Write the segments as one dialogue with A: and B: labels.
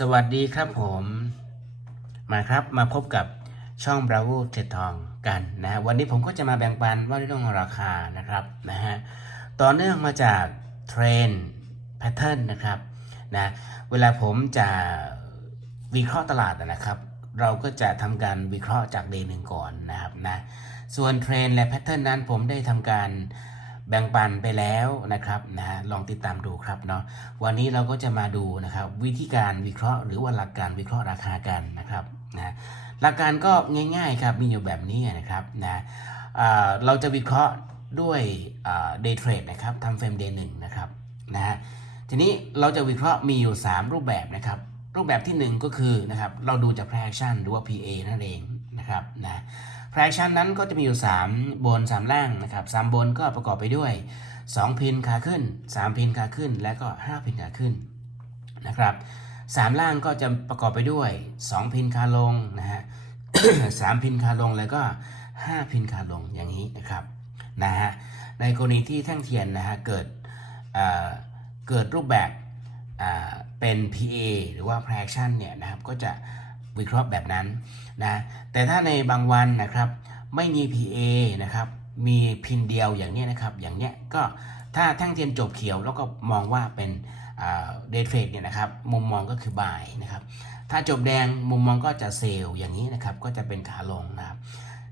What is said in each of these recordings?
A: สวัสดีครับผม มาครับมาพบกับช่อง Bravo เทรดทองกันนะฮะวันนี้ผมก็จะมาแบ่งปันว่าเรื่องราคานะครับนะฮะต่อเนื่องมาจากเทรนแพทเทิร์นนะครับนะเวลาผมจะวิเคราะห์ตลาดนะครับ เราก็จะทำการวิเคราะห์จากเดย์หนึ่งก่อนนะครับนะส่วนเทรนและแพทเทิร์นนั้นผมได้ทำการ บ่งปันไปแล้วนะครับนะฮะลองติดตามดูครับเนาะวันนี้เราก็จะมาดูนะครับวิธีการวิเคราะห์ หรือว่าหลักการวิเคราะห์ราคากันนะครับนะหลักการก็ง่ายๆครับมีอยู่แบบนี้นะครับนะเราจะวิเคราะห์ด้วยเดย์เทรดนะครับทำเฟรมเดย์หนึ่งนะครับนะฮะทีนี้เราจะวิเคราะห์มีอยู่ 3 รูปแบบนะครับ รูปแบบที่ 1 ก็คือนะครับเราดูจาก price action หรือว่า PA นั่นเองนะครับนะ price action นั้นก็จะมีอยู่ 3 บน 3 ล่างนะครับ3บนก็ประกอบไปด้วย 2 พินขาขึ้น 3 พินขาขึ้น และก็ 5 พินขาขึ้นนะครับสามล่างก็จะประกอบไปด้วย 2 พินขาลงนะฮะ3พินขาลงแล้วก็ 5 พินขาลงอย่างนี้นะครับนะฮะในกรณีที่แท่งเทียนนะฮะเกิดเอ่อเกิดรูปแบบอ่าเป็น PA หรือว่า p r a c t i o n เนี่ยนะครับก็จะ วิเคราะห์แบบนั้นนะแต่ถ้าในบางวันนะครับไม่มี PA นะครับมีพินเดียวอย่างนี้นะครับอย่างเนี้ยก็ถ้าแท่งเทียนจบเขียวแล้วก็มองว่าเป็นเดทเทรดเนี่ยนะครับมุมมองก็คือบ่ายนะครับถ้าจบแดงมุมมองก็จะเซลล์อย่างนี้นะครับก็จะเป็นขาลงนะครับ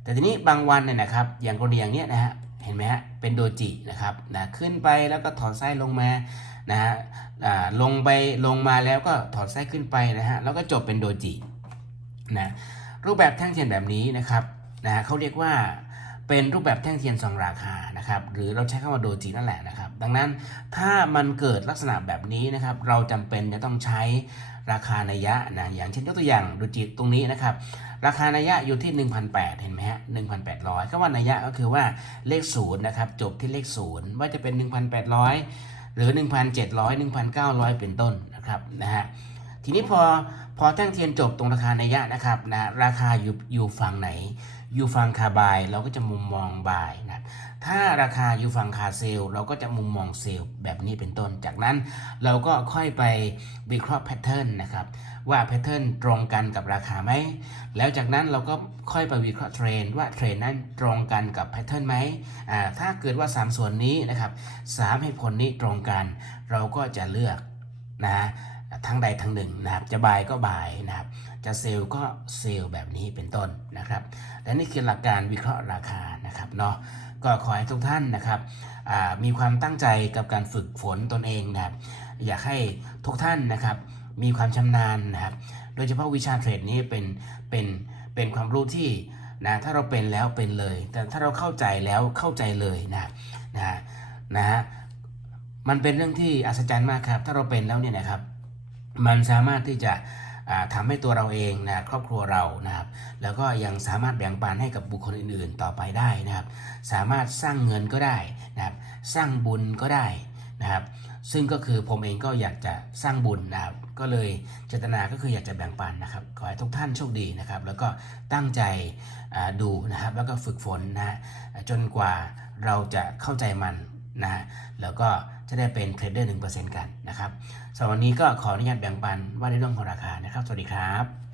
A: แต่ทีนี้บางวันเนี่ยนะครับอย่างกรณีอย่างเนี้ยนะฮะเห็นไหมฮะเป็นโดจินะครับนะขึ้นไปแล้วก็ถอดไส้ลงมานะฮะลงไปลงมาแล้วก็ถอดไส้ขึ้นไปนะฮะแล้วก็จบเป็นโดจิ นะรูปแบบแท่งเทียนแบบนี้นะครับนะฮะเขาเรียกว่าเป็นรูปแบบแท่งเทียนสองราคานะครับหรือเราใช้คำว่าโดจินั่นแหละนะครับ ดังนั้นถ้ามันเกิดลักษณะแบบนี้นะครับ เราจำเป็นจะต้องใช้ราคานัยยะนะอย่างเช่นยกตัวอย่างโดจิตรงนี้นะครับ ราคานัยยะอยู่ที่ 1,800 เห็นไหมฮะ1,800ก็ว่านัยยะก็คือว่าเลขศูนย์นะครับจบที่เลขศูนย์ว่าจะเป็น 1,800 หรือ 1,700 1,900 เป็นต้นนะครับนะฮะ ทีนี้พอพอแท่งเทียนจบตรงราคาในยยะนะครับนะราคาอยู่อยู่ฝั่งไหน อยู่ฝั่งคาบายเราก็จะมุมมองบายนะถ้าราคาอยู่ฝั่งคาเซลเราก็จะมุมมองเซลแบบนี้เป็นต้น จากนั้นเราก็ค่อยไปวิเคราะห์แพทเทิร์นนะครับว่าแพทเทิร์นตรงกันกับราคาไหมแล้วจากนั้นเราก็ค่อยไปวิเคราะห์เทรนว่าเทรนนั้นตรงกันกับแพทเทิร์นไหมอ่าถ้าเกิดว่า 3 ส่วนนี้นะครับสามเหตุผลนี้ตรงกัน เราก็จะเลือกนะ ทั้งใดทั้งหนึ่งนะครับ จะบายก็บายนะครับ จะเซลล์ก็เซลล์แบบนี้เป็นต้นนะครับ และนี่คือหลักการวิเคราะห์ราคานะครับเนาะก็ขอให้ทุกท่านนะครับมีความตั้งใจกับการฝึกฝนตนเองนะครับ อยากให้ทุกท่านนะครับ มีความชำนาญนะครับ โดยเฉพาะวิชาเทรดนี้เป็นเป็นเป็นความรู้ที่นะถ้าเราเป็นแล้วเป็นเลย แต่ถ้าเราเข้าใจแล้วเข้าใจเลยนะนะนะฮะมันเป็นเรื่องที่อัศจรรย์มากครับ ถ้าเราเป็นแล้วเนี่ยนะครับ มันสามารถที่จะอ่าทำให้ตัวเราเองนะครอบครัวเรานะครับ แล้วก็ยังสามารถแบ่งปันให้กับบุคคลอื่นๆ ต่อไปได้นะครับ สามารถสร้างเงินก็ได้นะครับ สร้างบุญก็ได้นะครับ ซึ่งก็คือผมเองก็อยากจะสร้างบุญนะครับ ก็เลยเจตนาก็คืออยากจะแบ่งปันนะครับ ขอให้ทุกท่านโชคดีนะครับ แล้วก็ตั้งใจดูนะครับ แล้วก็ฝึกฝนนะฮะจนกว่าเราจะเข้าใจมันนะฮะแล้วก็ จะได้เป็นเทรดเดอร์หนึ่งเปอร์เซ็นต์กันนะครับสำหรับวันนี้ก็ขออนุญาตแบ่งปันว่าในเรื่องของราคานะครับ สวัสดีครับ